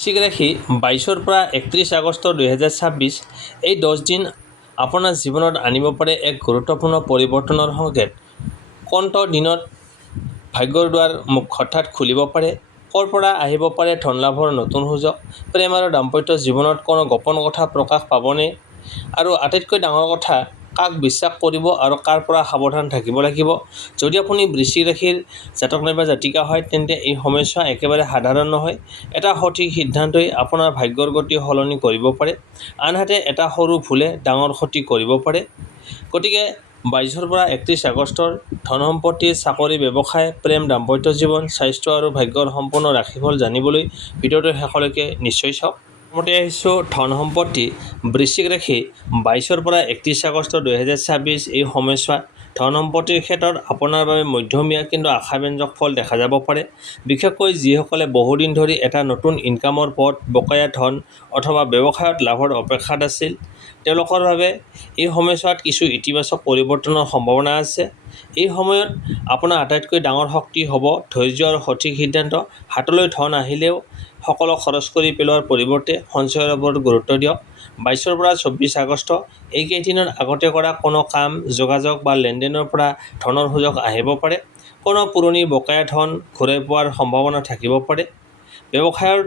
বৃশ্চিক ৰাশি 22ৰ পৰা 31 আগষ্ট 2026 এই 10 দিন আপোনাৰ জীৱনত আনিব পাৰে এক গুৰুত্বপূৰ্ণ পৰিৱৰ্তনৰ সংকেত। কোনটো দিনত ভাগ্যৰ দুৱাৰ মুখ হঠাৎ খুলিব পাৰে, ক'ৰ পৰা আহিব পাৰে ধন লাভৰ নতুন সুযোগ, প্ৰেম আৰু দাম্পত্য জীৱনত কোনো গোপন কথা প্ৰকাশ পাবনে, আৰু আটাইতকৈ ডাঙৰ কথা, কাক বিশ্বাস কৰিব আৰু কাৰ পৰা সাৱধান থাকিব লাগিব। যদি আপুনি বৃশ্চিক ৰাশিৰ জাতক নাইবা জাতিকা হয়, তেন্তে এই সময়ছোৱা একেবাৰে সাধাৰণ নহয়। এটা সঠিক সিদ্ধান্তই আপোনাৰ ভাগ্যৰ গতি সলনি কৰিব পাৰে, আনহাতে এটা সৰু ভুলে ডাঙৰ ক্ষতি কৰিব পাৰে। গতিকে 22ৰ পৰা 31 আগষ্টৰ ধন সম্পত্তি, চাকৰি, ব্যৱসায়, প্ৰেম, দাম্পত্য জীৱন, স্বাস্থ্য আৰু ভাগ্যৰ সম্পূৰ্ণ ৰাশিফল জানিবলৈ ভিডিঅ'টো শেষলৈকে নিশ্চয় চাওক। প্ৰথমতে আহিছোঁ ধন সম্পত্তি। বৃশ্চিক ৰাশি 22ৰ পৰা 31 আগষ্ট 2026 এই সময়ছোৱাত ধন সম্পত্তিৰ ক্ষেত্ৰত আপোনাৰ বাবে মধ্যমীয়া কিন্তু আশাব্যঞ্জক ফল দেখা যাব পাৰে। বিশেষকৈ যিসকলে বহুদিন ধৰি এটা নতুন ইনকামৰ পথ, বকেয়া ধন অথবা ব্যৱসায়ত লাভৰ অপেক্ষাত আছিল, তেওঁলোকৰ বাবে এই সময়ছোৱাত কিছু ইতিবাচক পৰিৱৰ্তনৰ সম্ভাৱনা আছে। এই সময়ত আপোনাৰ আটাইতকৈ ডাঙৰ শক্তি হ'ব ধৈৰ্য আৰু সঠিক সিদ্ধান্ত। হাতলৈ ধন আহিলেও সকলো খৰচ কৰি পেলোৱাৰ পৰিৱৰ্তে সঞ্চয়ৰ ওপৰত গুৰুত্ব দিয়ক। 22ৰ পৰা 24 আগষ্ট এইকেইদিনৰ আগতে কৰা কোনো কাম, যোগাযোগ বা লেনদেনৰ পৰা ধনৰ সুযোগ আহিব পাৰে। কোনো পুৰণি বকেয়া ধন ঘূৰাই পোৱাৰ সম্ভাৱনা থাকিব পাৰে। ব্যৱসায়ৰ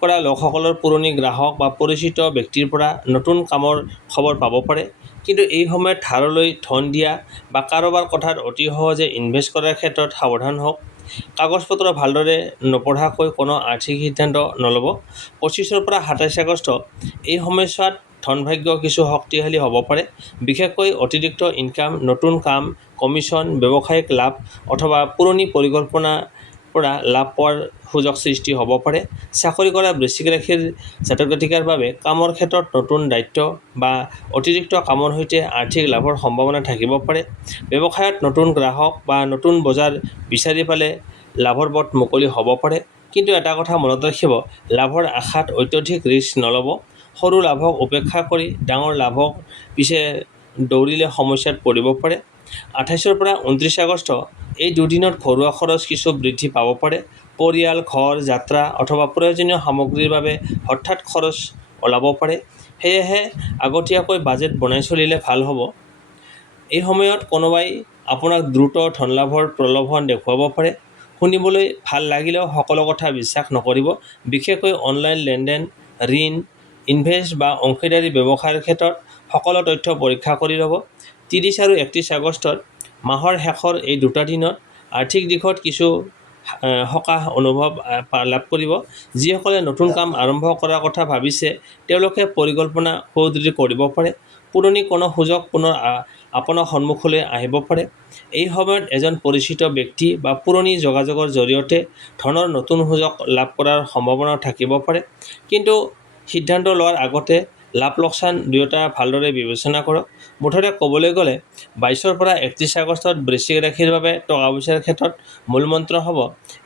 কৰা লোকসকলৰ পুৰণি গ্ৰাহক বা পৰিচিত ব্যক্তিৰ পৰা নতুন কামৰ খবৰ পাব পাৰে। কিন্তু এই সময়ত ধাৰলৈ ধন দিয়া বা কাৰোবাৰ কথাত অতি সহজে ইনভেষ্ট কৰাৰ ক্ষেত্ৰত সাৱধান হওক। কাগজ-পত্ৰ ভালদৰে নপঢ়াকৈ কোনো আৰ্থিক সিদ্ধান্ত নল'ব। 25ৰ পৰা 27 আগষ্ট এই সময়ছোৱাত ধনভাগ্য কিছু শক্তিশালী হ'ব পাৰে। বিশেষকৈ অতিৰিক্ত ইনকাম, নতুন কাম, কমিছন, ব্যৱসায়িক লাভ অথবা পুৰণি পৰিকল্পনাৰ পৰা লাভ পোৱাৰ সুযোগ সৃষ্টি হ'ব পাৰে। চাকৰি কৰা বৃশ্চিক ৰাশিৰ জাতক জাতিকাৰ বাবে কামৰ ক্ষেত্ৰত নতুন দায়িত্ব বা অতিৰিক্ত কামৰ সৈতে আৰ্থিক লাভৰ সম্ভাৱনা থাকিব পাৰে। ব্যৱসায়ত নতুন গ্ৰাহক বা নতুন বজাৰ বিচাৰি পালে লাভৰ পথ মুকলি হ'ব পাৰে। কিন্তু এটা কথা মনত ৰাখিব, লাভৰ আশাত অত্যধিক ৰিস্ক নল'ব। সৰু লাভক উপেক্ষা কৰি ডাঙৰ লাভক পিছে দৌৰিলে সমস্যাত পৰিব পাৰে। 28ৰ পৰা 29 আগষ্ট এই দুদিনত ঘৰুৱা খৰচ কিছু বৃদ্ধি পাব পাৰে। পৰিয়াল, ঘৰ, যাত্ৰা অথবা প্ৰয়োজনীয় সামগ্ৰীৰ বাবে হঠাৎ খৰচ ওলাব পাৰে। সেয়েহে আগতীয়াকৈ বাজেট বনাই চলিলে ভাল হ'ব। এই সময়ত কোনোবাই আপোনাক দ্ৰুত ধনলাভৰ প্ৰলোভন দেখুৱাব পাৰে। শুনিবলৈ ভাল লাগিলেও সকলো কথা বিশ্বাস নকৰিব। বিশেষকৈ অনলাইন লেনদেন, ঋণ, ইনভেষ্ট বা অংশীদাৰী ব্যৱসায়ৰ ক্ষেত্ৰত সকলো তথ্য পৰীক্ষা কৰি ল'ব। 30 আৰু 31 আগষ্টত মাহৰ শেষৰ এই দুটা দিনত আৰ্থিক দিশত কিছু সকাহ অনুভৱ লাভ কৰিব। যিসকলে নতুন কাম আৰম্ভ কৰাৰ কথা ভাবিছে, তেওঁলোকে পৰিকল্পনা সুদৃঢ় কৰিব পাৰে। পুৰণি কোনো সুযোগ পুনৰ আপোনাৰ সন্মুখলৈ আহিব পাৰে। এই সময়ত এজন পৰিচিত ব্যক্তি বা পুৰণি যোগাযোগৰ জৰিয়তে ধনৰ নতুন সুযোগ লাভ কৰাৰ সম্ভাৱনা থাকিব পাৰে। কিন্তু সিদ্ধান্ত লোৱাৰ আগতে লাভ লোকচান দুয়োটা ভালদৰে বিবেচনা কৰক। মুঠতে ক'বলৈ গ'লে 22ৰ পৰা 31 আগষ্টত বৃশ্চিক ৰাশিৰ বাবে টকা-পইচাৰ ক্ষেত্ৰত মূল মন্ত্ৰ হ'ব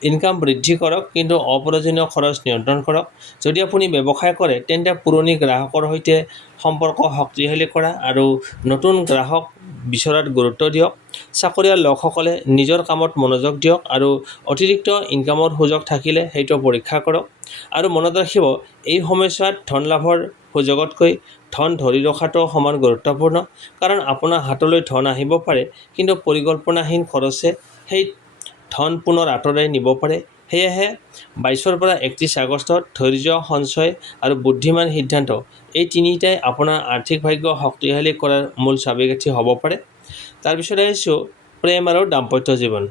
ইনকাম বৃদ্ধি কৰক, কিন্তু অপ্ৰয়োজনীয় খৰচ নিয়ন্ত্ৰণ কৰক। যদি আপুনি ব্যৱসায় কৰে, তেন্তে পুৰণি গ্ৰাহকৰ সৈতে সম্পৰ্ক শক্তিশালী কৰা আৰু নতুন গ্ৰাহক বিচৰাত গুৰুত্ব দিয়ক। চাকৰিয়াল লোকসকলে নিজৰ কামত মনোযোগ দিয়ক আৰু অতিৰিক্ত ইনকামৰ সুযোগ থাকিলে সেইটো পৰীক্ষা কৰক। আৰু মনত ৰাখিব, এই সময়ছোৱাত ধন লাভৰ সুযোগতকৈ ধন ধৰি ৰখাটো সমান গুৰুত্বপূৰ্ণ। কাৰণ আপোনাৰ হাতলৈ ধন আহিব পাৰে, কিন্তু পৰিকল্পনাহীন খৰচে সেই ধন পুনৰ আঁতৰাই নিব পাৰে। সেয়েহে 22ৰ পৰা 31 আগষ্টত ধৈৰ্য, সঞ্চয় আৰু বুদ্ধিমান সিদ্ধান্ত এই তিনিটাই আপোনাৰ আৰ্থিক ভাগ্য শক্তিশালী কৰাৰ মূল চাবিকাঠি হ'ব পাৰে। তাৰপিছত আহিছোঁ প্ৰেম আৰু দাম্পত্য জীৱন।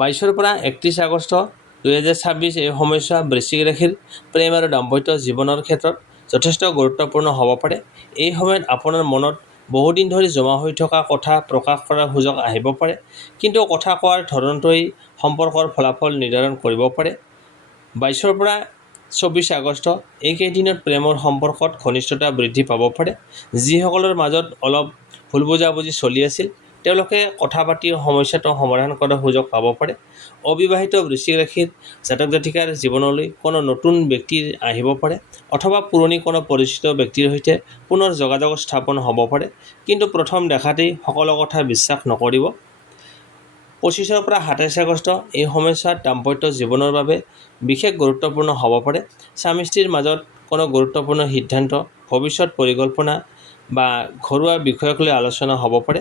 22ৰ পৰা 31 আগষ্ট 2026 এই সময়ছোৱা বৃশ্চিক ৰাশিৰ প্ৰেম আৰু দাম্পত্য জীৱনৰ ক্ষেত্ৰত যথেষ্ট গুৰুত্বপূৰ্ণ হ'ব পাৰে। এই সময়ত আপোনাৰ মনত বহুদিন ধৰি জমা হৈ থকা কথা প্ৰকাশ কৰাৰ সুযোগ আহিব পাৰে। কিন্তু কথা কোৱাৰ ধৰণটোৱেই সম্পৰ্কৰ ফলাফল নিৰ্ধাৰণ কৰিব পাৰে। 22ৰ পৰা 24 আগষ্ট এইকেইদিনত প্ৰেমৰ সম্পৰ্কত ঘনিষ্ঠতা বৃদ্ধি পাব পাৰে। যিসকলৰ মাজত অলপ ভুল বুজাবুজি চলি আছিল, তেওঁলোকে কথা পাতি সমস্যাটো সমাধান কৰাৰ সুযোগ পাব পাৰে। অবিবাহিত বৃশ্চিক ৰাশিৰ জাতক জাতিকাৰ জীৱনলৈ কোনো নতুন ব্যক্তি আহিব পাৰে অথবা পুৰণি কোনো পৰিচিত ব্যক্তিৰ সৈতে পুনৰ যোগাযোগ স্থাপন হ'ব পাৰে। কিন্তু প্ৰথম দেখাতেই সকলো কথা বিশ্বাস নকৰিব। 25 পৰা 27 আগষ্ট এই সময়ছোৱাত দাম্পত্য জীৱনৰ বাবে বিশেষ গুৰুত্বপূৰ্ণ হ'ব পাৰে। স্বামী স্ত্ৰীৰ মাজত কোনো গুৰুত্বপূৰ্ণ সিদ্ধান্ত, ভৱিষ্যত পৰিকল্পনা বা ঘৰুৱা বিষয়ক লৈ আলোচনা হ'ব পাৰে।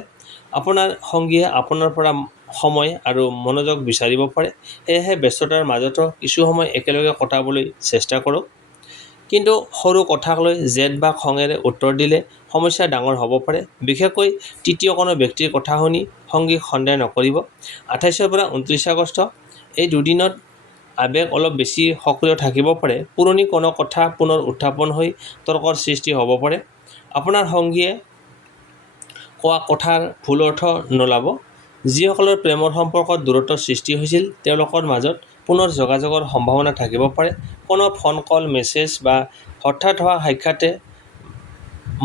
আপোনাৰ সংগীয়ে আপোনাৰ পৰা সময় আৰু মনোযোগ বিচাৰিব পাৰে, সেয়েহে ব্যস্ততাৰ মাজতো কিছু সময় একেলগে কটাবলৈ চেষ্টা কৰক। কিন্তু সৰু কথাক লৈ জেদ বা খঙেৰে উত্তৰ দিলে সমস্যা ডাঙৰ হ'ব পাৰে। বিশেষকৈ তৃতীয় কোনো ব্যক্তিৰ কথা শুনি সংগীক সন্দেহ নকৰিব। 28 পৰা 29 আগষ্ট এই দুদিনত আৱেগ অলপ বেছি সক্ৰিয় থাকিব পাৰে। পুৰণি কোনো কথা পুনৰ উত্থাপন হৈ তৰ্কৰ সৃষ্টি হ'ব পাৰে। আপোনাৰ সংগীয়ে কোৱা কথাৰ ভুল অৰ্থ নোলাব। যিসকলৰ প্ৰেমৰ সম্পৰ্কত দূৰত্বৰ সৃষ্টি হৈছিল তেওঁলোকৰ মাজত পুনৰ যোগাযোগৰ সম্ভাৱনা থাকিব পাৰে। কোনো ফোন কল, মেছেজ বা হঠাৎ হোৱা সাক্ষাতে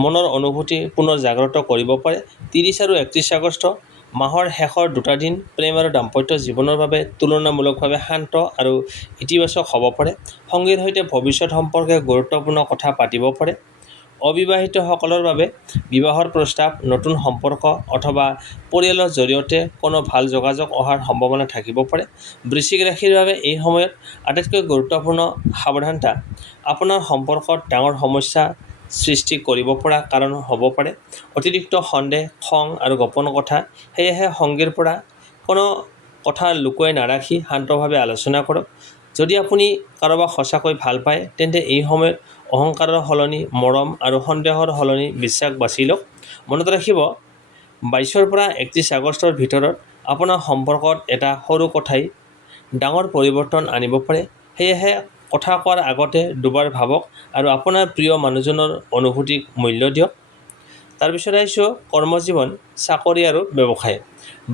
মনৰ অনুভূতি পুনৰ জাগ্ৰত কৰিব পাৰে। 30 আৰু 31 আগষ্ট মাহৰ শেষৰ দুটা দিন প্ৰেম আৰু দাম্পত্য জীৱনৰ বাবে তুলনামূলকভাৱে শান্ত আৰু ইতিবাচক হ'ব পাৰে। সংগীৰ সৈতে ভৱিষ্যত সম্পৰ্কে গুৰুত্বপূৰ্ণ কথা পাতিব পাৰে। অবিবাহিতসকলৰ বাবে বিবাহৰ প্ৰস্তাৱ, নতুন সম্পৰ্ক অথবা পৰিয়ালৰ জৰিয়তে কোনো ভাল যোগাযোগ অহাৰ সম্ভাৱনা থাকিব পাৰে। বৃশ্চিক ৰাশিৰ বাবে এই সময়ত আটাইতকৈ গুৰুত্বপূৰ্ণ সাৱধানতা আপোনাৰ সম্পৰ্কত ডাঙৰ সমস্যা সৃষ্টি কৰিব পৰা কাৰণ হ'ব পাৰে। অতিৰিক্ত সন্দেহ, খং আৰু গোপন কথা। সেয়েহে সংগীৰ পৰা কোনো কথা লুকুৱাই নাৰাখি শান্তভাৱে আলোচনা কৰক। যদি আপুনি কাৰোবাক সঁচাকৈ ভাল পায় তেন্তে এই সময়ত অহংকাৰৰ সলনি মৰম আৰু সন্দেহৰ সলনি বিশ্বাস বাছি লওক। মনত ৰাখিব, 22 পৰা 31 আগষ্টৰ ভিতৰত আপোনাৰ সম্পৰ্কত এটা সৰু কথাই ডাঙৰ পৰিৱৰ্তন আনিব পাৰে। সেয়েহে কথা কোৱাৰ আগতে দুবাৰ ভাবক আৰু আপোনাৰ প্ৰিয় মানুহজনৰ অনুভূতিক মূল্য দিয়ক। তাৰপিছত আহিছোঁ কৰ্মজীৱন, চাকৰি আৰু ব্যৱসায়।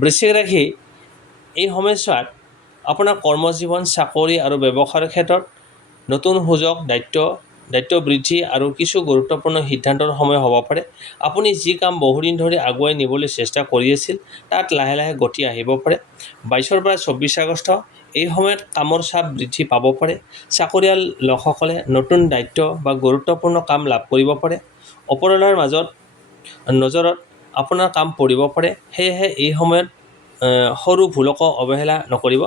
বৃশ্চিক ৰাশি এই সময়ছোৱাত আপোনাৰ কৰ্মজীৱন, চাকৰি আৰু ব্যৱসায়ৰ ক্ষেত্ৰত নতুন সুযোগ, দায়িত্ব বৃদ্ধি আৰু কিছু গুৰুত্বপূৰ্ণ সিদ্ধান্তৰ সময় হ'ব পাৰে। আপুনি যি কাম বহুদিন ধৰি আগুৱাই নিবলৈ চেষ্টা কৰি আছিল তাত লাহে লাহে গতি আহিব পাৰে। 22 পৰা 24 আগষ্ট এই সময়ত কামৰ চাপ বৃদ্ধি পাব পাৰে। চাকৰিয়াল লোকসকলে নতুন দায়িত্ব বা গুৰুত্বপূৰ্ণ কাম লাভ কৰিব পাৰে। ওপৰৱালাৰ নজৰত আপোনাৰ কাম পৰিব পাৰে। সেয়েহে এই সময়ত সৰু ভুলকো অৱহেলা নকৰিব।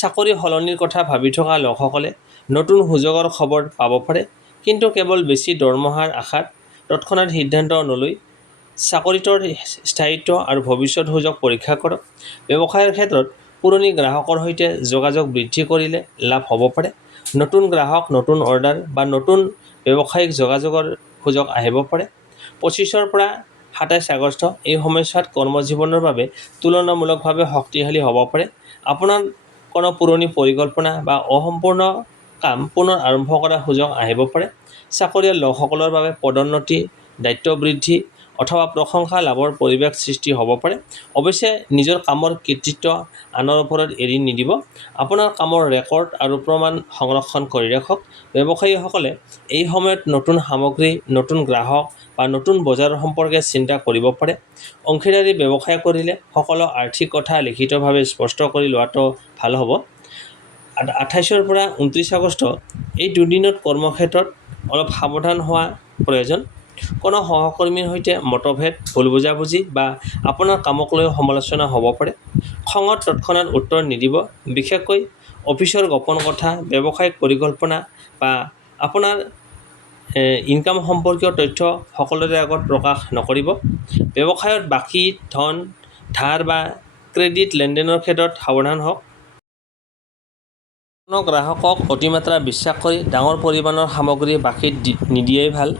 চাকৰি সলনিৰ কথা ভাবি থকা লোকসকলে নতুন সুযোগৰ খবৰ পাব পাৰে, কিন্তু কেৱল বেছি দৰমহাৰ আশাত তৎক্ষণাত সিদ্ধান্ত নলৈ চাকৰিটোৰ স্থায়িত্ব আৰু ভৱিষ্যত সুযোগ পৰীক্ষা কৰক। ব্যৱসায়ৰ ক্ষেত্ৰত পুৰণি গ্ৰাহকৰ সৈতে যোগাযোগ বৃদ্ধি কৰিলে লাভ হ'ব পাৰে। নতুন গ্ৰাহক, নতুন অৰ্ডাৰ বা নতুন ব্যৱসায়িক যোগাযোগৰ সুযোগ আহিব পাৰে। 25 পৰা 27 আগষ্ট এই সময়ছোৱাত কৰ্মজীৱনৰ বাবে তুলনামূলকভাৱে শক্তিশালী হ'ব পাৰে। আপোনাৰ কোনো পুৰণি পৰিকল্পনা বা অসম্পূৰ্ণ কাম পুনৰ আৰম্ভ কৰাৰ সুযোগ আহিব পাৰে। চাকৰিয়াল লোকসকলৰ বাবে পদোন্নতি, দায়িত্ব বৃদ্ধি অথবা প্ৰশংসা লাভৰ পৰিৱেশ সৃষ্টি হ'ব পাৰে। অৱশ্যে নিজৰ কামৰ কৃতিত্ব আনৰ ওপৰত এৰি নিদিব। আপোনাৰ কামৰ ৰেকৰ্ড আৰু প্ৰমাণ সংৰক্ষণ কৰি ৰাখক। ব্যৱসায়ীসকলে এই সময়ত নতুন সামগ্ৰী, নতুন গ্ৰাহক বা নতুন বজাৰ সম্পৰ্কে চিন্তা কৰিব পাৰে। অংশীদাৰী ব্যৱসায় কৰিলে সকলো আৰ্থিক কথা লিখিতভাৱে স্পষ্ট কৰি লোৱাটো ভাল হ'ব। 28 পৰা 29 আগষ্ট এই দুদিনত কৰ্মক্ষেত্ৰত অলপ সাৱধান হোৱা প্ৰয়োজন। কোনো সহকৰ্মীৰ সৈতে মতভেদ, ভুল বুজাবুজি বা আপোনাৰ কামক লৈ সমালোচনা হ'ব পাৰে। খঙত তৎক্ষণাত উত্তৰ নিদিব। বিশেষকৈ অফিচৰ গোপন কথা, ব্যৱসায়িক পৰিকল্পনা বা আপোনাৰ ইনকাম সম্পৰ্কীয় তথ্য সকলোৰে আগত প্ৰকাশ নকৰিব। ব্যৱসায়ত বাকী ধন, ধাৰ বা ক্ৰেডিট লেনদেনৰ ক্ষেত্ৰত সাৱধান হওক। কোনো গ্ৰাহকক অতিমাত্ৰা বিশ্বাস কৰি ডাঙৰ পৰিমাণৰ সামগ্ৰী বাকীত নিদিয়াই ভাল।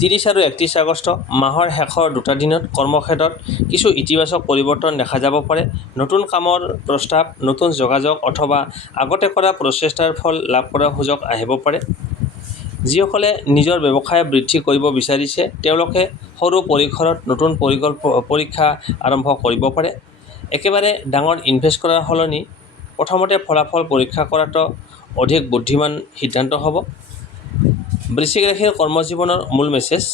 30 আৰু 31 আগষ্ট মাহৰ শেষৰ দুটা দিনত কৰ্মক্ষেত্ৰত কিছু ইতিবাচক পৰিৱৰ্তন দেখা যাব পাৰে। নতুন কামৰ প্ৰস্তাৱ, নতুন যোগাযোগ অথবা আগতে কৰা প্ৰচেষ্টাৰ ফল লাভ কৰাৰ সুযোগ আহিব পাৰে। যিসকলে নিজৰ ব্যৱসায় বৃদ্ধি কৰিব বিচাৰিছে তেওঁলোকে সৰু পৰিসৰত নতুন পৰীক্ষা আৰম্ভ কৰিব পাৰে। একেবাৰে ডাঙৰ ইনভেষ্ট কৰাৰ সলনি প্ৰথমতে ফলাফল পৰীক্ষা কৰাটো অধিক বুদ্ধিমান সিদ্ধান্ত হ'ব। বৃশ্চিক ৰাশিৰ কৰ্মজীৱনৰ মূল মেছেজ।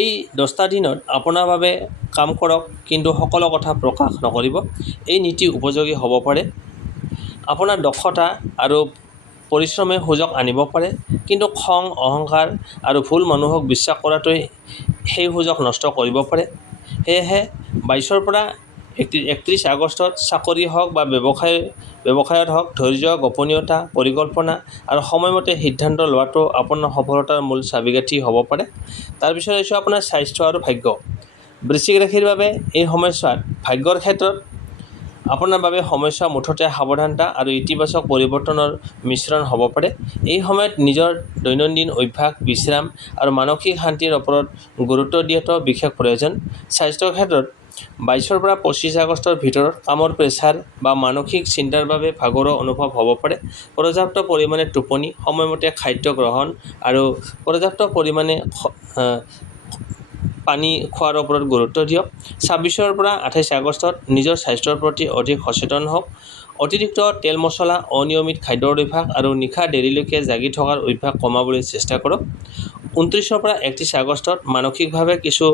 এই 10টা দিনত আপোনাৰ বাবে কাম কৰক, কিন্তু সকলো কথা প্ৰকাশ নকৰিব। এই নীতি উপযোগী হ'ব পাৰে। আপোনাৰ দক্ষতা আৰু পৰিশ্ৰমে সুযোগ আনিব পাৰে, কিন্তু খং, অহংকাৰ আৰু ভুল মানুহক বিশ্বাস কৰাটোৱে সেই সুযোগ নষ্ট কৰিব পাৰে। সেয়েহে 22 পৰা 31 আগষ্টত চাকৰি হওক বা ব্যৱসায়ত হওক ধৈৰ্য, গোপনীয়তা, পৰিকল্পনা আৰু সময়মতে সিদ্ধান্ত লোৱাটো আপোনাৰ সফলতাৰ মূল চাবিকাঠি হ'ব পাৰে। তাৰপিছত হৈছে আপোনাৰ স্বাস্থ্য আৰু ভাগ্য। বৃশ্চিক ৰাশিৰ বাবে এই সময়ছোৱাত ভাগ্যৰ ক্ষেত্ৰত আপোনাৰ বাবে সমস্যা মুঠতে সাৱধানতা আৰু ইতিবাচক পৰিৱৰ্তনৰ মিশ্ৰণ হ'ব পাৰে। এই সময়ত নিজৰ দৈনন্দিন অভ্যাস, বিশ্ৰাম আৰু মানসিক শান্তিৰ ওপৰত গুৰুত্ব দিয়াটো বিশেষ প্ৰয়োজন। স্বাস্থ্যৰ ক্ষেত্ৰত 22 পৰা 25 আগষ্টৰ ভিতৰত কামৰ প্ৰেছাৰ বা মানসিক চিন্তাৰ বাবে ভাগৰুৱা অনুভৱ হ'ব পাৰে। পৰ্যাপ্ত পৰিমাণে টোপনি, সময়মতে খাদ্য গ্ৰহণ আৰু পৰ্যাপ্ত পৰিমাণে পানী খোৱাৰ ওপৰত গুৰুত্ব দিয়ক। 26 পৰা 28 আগষ্টত নিজৰ স্বাস্থ্যৰ প্ৰতি অধিক সচেতন হওক। অতিৰিক্ত তেল মছলা, অনিয়মিত খাদ্যৰ অভ্যাস আৰু নিশা দেৰিলৈকে জাগি থকাৰ অভ্যাস কমাবলৈ চেষ্টা কৰক। 29 পৰা 31 আগষ্টত মানসিকভাৱে কিছু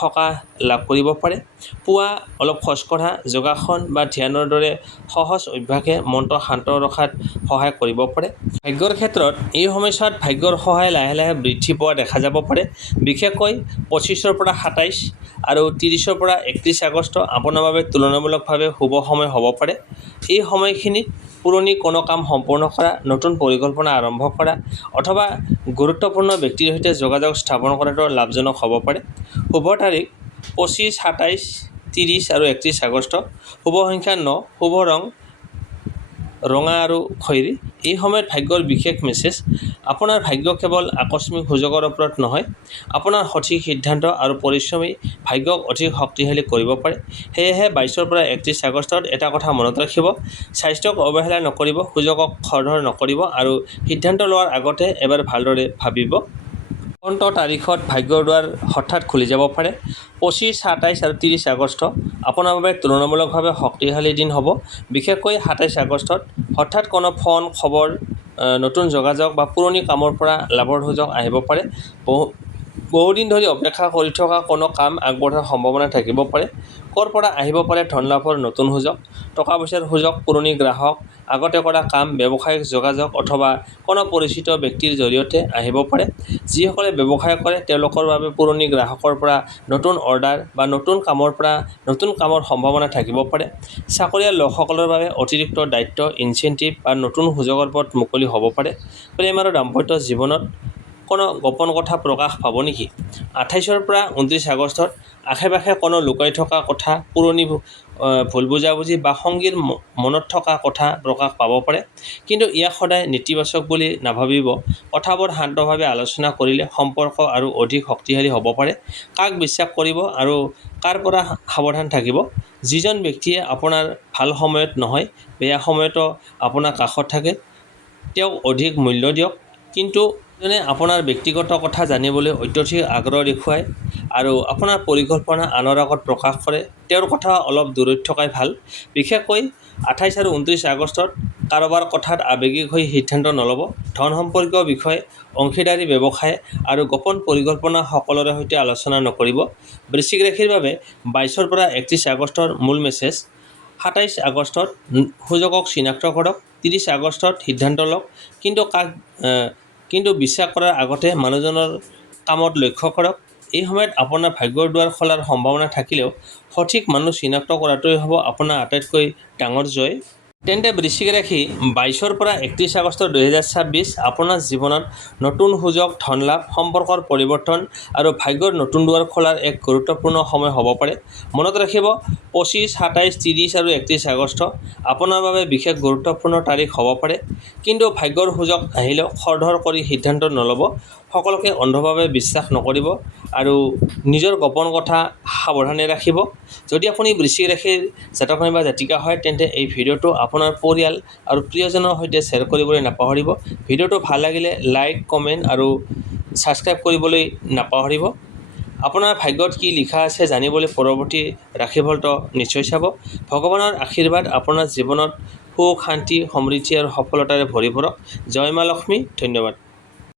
সকাহ লাভ কৰিব পাৰে। পুৱা অলপ খোজকঢ়া, যোগাসন বা ধ্যানৰ দৰে সহজ অভ্যাসে মনটো শান্ত ৰখাত সহায় কৰিব পাৰে। ভাগ্যৰ ক্ষেত্ৰত এই সময়ছোৱাত ভাগ্যৰ সহায় লাহে লাহে বৃদ্ধি পোৱা দেখা যাব পাৰে। বিশেষকৈ 25 পৰা 27 আৰু 30 পৰা 31 আগষ্ট আপোনাৰ বাবে তুলনামূলকভাৱে শুভ সময় হ'ব পাৰে। এই সময়খিনিত পুৰণি কোনো কাম সম্পূৰ্ণ কৰা, নতুন পৰিকল্পনা আৰম্ভ কৰা অথবা গুৰুত্বপূৰ্ণ ব্যক্তিৰ সৈতে যোগাযোগ স্থাপন কৰাটো লাভজনক হ'ব পাৰে। শুভ তাৰিখ 25, 27, 30 আৰু 31 আগষ্ট। শুভ সংখ্যা 9, শুভ ৰং ৰঙা আৰু খয়েৰী। এই সময়ত ভাগ্যৰ বিশেষ মেছেজ। আপোনাৰ ভাগ্য কেৱল আকস্মিক সুযোগৰ ওপৰত নহয়, আপোনাৰ সঠিক সিদ্ধান্ত আৰু পৰিশ্ৰমী ভাগ্যক অধিক শক্তিশালী কৰিব পাৰে। সেয়েহে 22 পৰা 31 আগষ্টত এটা কথা মনত ৰাখিব, স্বাস্থ্যক অৱহেলা নকৰিব, সুযোগক খৰধৰ নকৰিব আৰু সিদ্ধান্ত লোৱাৰ আগতে এবাৰ ভালদৰে ভাবিব। কোনটো তাৰিখত ভাগ্যৰ দুৱাৰ হঠাৎ খুলি যাব পাৰে? 25, 27 আৰু 30 আগষ্ট আপোনাৰ বাবে তুলনামূলকভাৱে শক্তিশালী দিন হ'ব। বিশেষকৈ 27 আগষ্টত হঠাৎ কোনো ফোন, খবৰ, নতুন যোগাযোগ বা পুৰণি কামৰ পৰা লাভৰ সুযোগ আহিব পাৰে। বহুদিন ধৰি অপেক্ষা কৰি থকা কোনো কাম আগবঢ়াৰ সম্ভাৱনা থাকিব পাৰে। ক'ৰ পৰা আহিব পাৰে ধন লাভৰ নতুন সুযোগ, টকা পইচাৰ সুযোগ, পুৰণি গ্ৰাহক, আগতে কৰা কাম, ব্যৱসায়িক যোগাযোগ অথবা কোনো পৰিচিত ব্যক্তিৰ জৰিয়তে আহিব পাৰে। যিসকলে ব্যৱসায় কৰে তেওঁলোকৰ বাবে পুৰণি গ্ৰাহকৰ পৰা নতুন অৰ্ডাৰ বা নতুন কামৰ সম্ভাৱনা থাকিব পাৰে। চাকৰিয়াল লোকসকলৰ বাবে অতিৰিক্ত দায়িত্ব, ইনচেণ্টিভ বা নতুন সুযোগৰ পথ মুকলি হ'ব পাৰে। প্ৰেম আৰু দাম্পত্য জীৱনত কোনো গোপন কথা প্ৰকাশ পাব নেকি? 28 পৰা 29 আগষ্টত আশে-পাশে কোনো লুকাই থকা কথা, পুৰণি ভুল বুজাবুজি বা সঙ্গীৰ মনত থকা কথা প্ৰকাশ পাব পাৰে। কিন্তু ইয়াক সদায় নেতিবাচক বুলি নাভাবিব। কথাবোৰ শান্তভাৱে আলোচনা কৰিলে সম্পৰ্ক আৰু অধিক শক্তিশালী হ'ব পাৰে। কাক বিশ্বাস কৰিব আৰু কাৰ পৰা সাৱধান থাকিব? যিজন ব্যক্তিয়ে আপোনাৰ ভাল সময়ত নহয়, বেয়া সময়তো আপোনাৰ কাষত থাকে, তেওঁক অধিক মূল্য দিয়ক। কিন্তু যোনে আপোনাৰ ব্যক্তিগত কথা জানিবলৈ অত্যধিক আগ্ৰহ দেখুৱায় আৰু আপোনাৰ পৰিকল্পনা আনৰ আগত প্ৰকাশ কৰে, তেওঁৰ কথা অলপ দূৰৈত থকাই ভাল। বিশেষকৈ 28 আৰু 29 আগষ্টত কাৰোবাৰ কথাত আৱেগিক হৈ সিদ্ধান্ত নল'ব। ধন সম্পৰ্কীয় বিষয়, অংশীদাৰী ব্যৱসায় আৰু গোপন পৰিকল্পনা সকলোৰে সৈতে আলোচনা নকৰিব। বৃশ্চিক ৰাশিৰ বাবে 22 পৰা 31 আগষ্টৰ মূল মেছেজ। 27 আগষ্টত সুযোগক চিনাক্ত কৰক। 30 আগষ্টত সিদ্ধান্ত লওক, কিন্তু বিশ্বাস কৰাৰ আগতে মানুহজনৰ কামত লক্ষ্য কৰক। এই সময়ত আপোনাৰ ভাগ্যৰ দুৱাৰ খোলাৰ সম্ভাৱনা থাকিলেও সঠিক মানুহ চিনাক্ত কৰাটোৱেই হ'ব আপোনাৰ আটাইতকৈ ডাঙৰ জয়। তেন্তে বৃশ্চিক ৰাশি 22 পৰা 31 আগষ্ট 2026 আপোনাৰ জীৱনত নতুন সুযোগ, ধন লাভ, সম্পৰ্কৰ পৰিৱৰ্তন আৰু ভাগ্যৰ নতুন দুৱাৰ খোলাৰ এক গুৰুত্বপূৰ্ণ সময় হ'ব পাৰে। মনত ৰাখিব, 25, 27, 30 আৰু 31 আগষ্ট আপোনাৰ বাবে বিশেষ গুৰুত্বপূৰ্ণ তাৰিখ হ'ব পাৰে। কিন্তু ভাগ্যৰ সুযোগ আহিলেও খৰধৰ কৰি সিদ্ধান্ত নল'ব, সকলোকে অন্ধভাৱে বিশ্বাস নকৰিব আৰু নিজৰ গোপন কথা সাৱধানে ৰাখিব। যদি আপুনি বৃশ্চিক ৰাশিৰ জাতক বা জাতিকা হয় তেন্তে এই ভিডিঅ'টো আপোনাৰ পৰিয়াল আৰু প্ৰিয়জনৰ সৈতে শ্বেয়াৰ কৰিবলৈ নাপাহৰিব। ভিডিঅ'টো ভাল লাগিলে লাইক, কমেণ্ট আৰু ছাবস্ক্ৰাইব কৰিবলৈ নাপাহৰিব। আপোনাৰ ভাগ্যত কি লিখা আছে জানিবলৈ পৰৱৰ্তী ৰাশিফলটো নিশ্চয় চাব। ভগৱানৰ আশীৰ্বাদ আপোনাৰ জীৱনত সুখ, শান্তি, সমৃদ্ধি আৰু সফলতাৰে ভৰি পৰক। জয় মা লক্ষ্মী। ধন্যবাদ।